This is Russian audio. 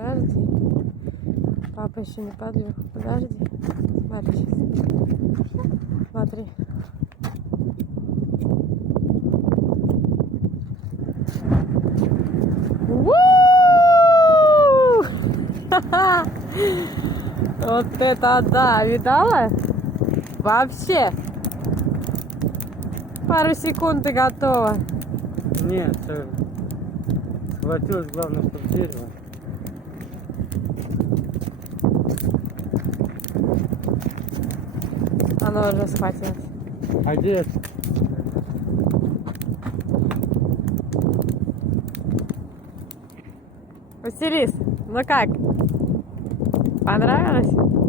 подожди. Папа еще не подлил. Подожди. Смотри сейчас. Смотри. У-у-у! Вот это да! Видала? Вообще! Пару секунд и готово. Нет, схватилось, главное, чтобы дерево. Оно уже схватилось. А где? Василис, ну как? Понравилось?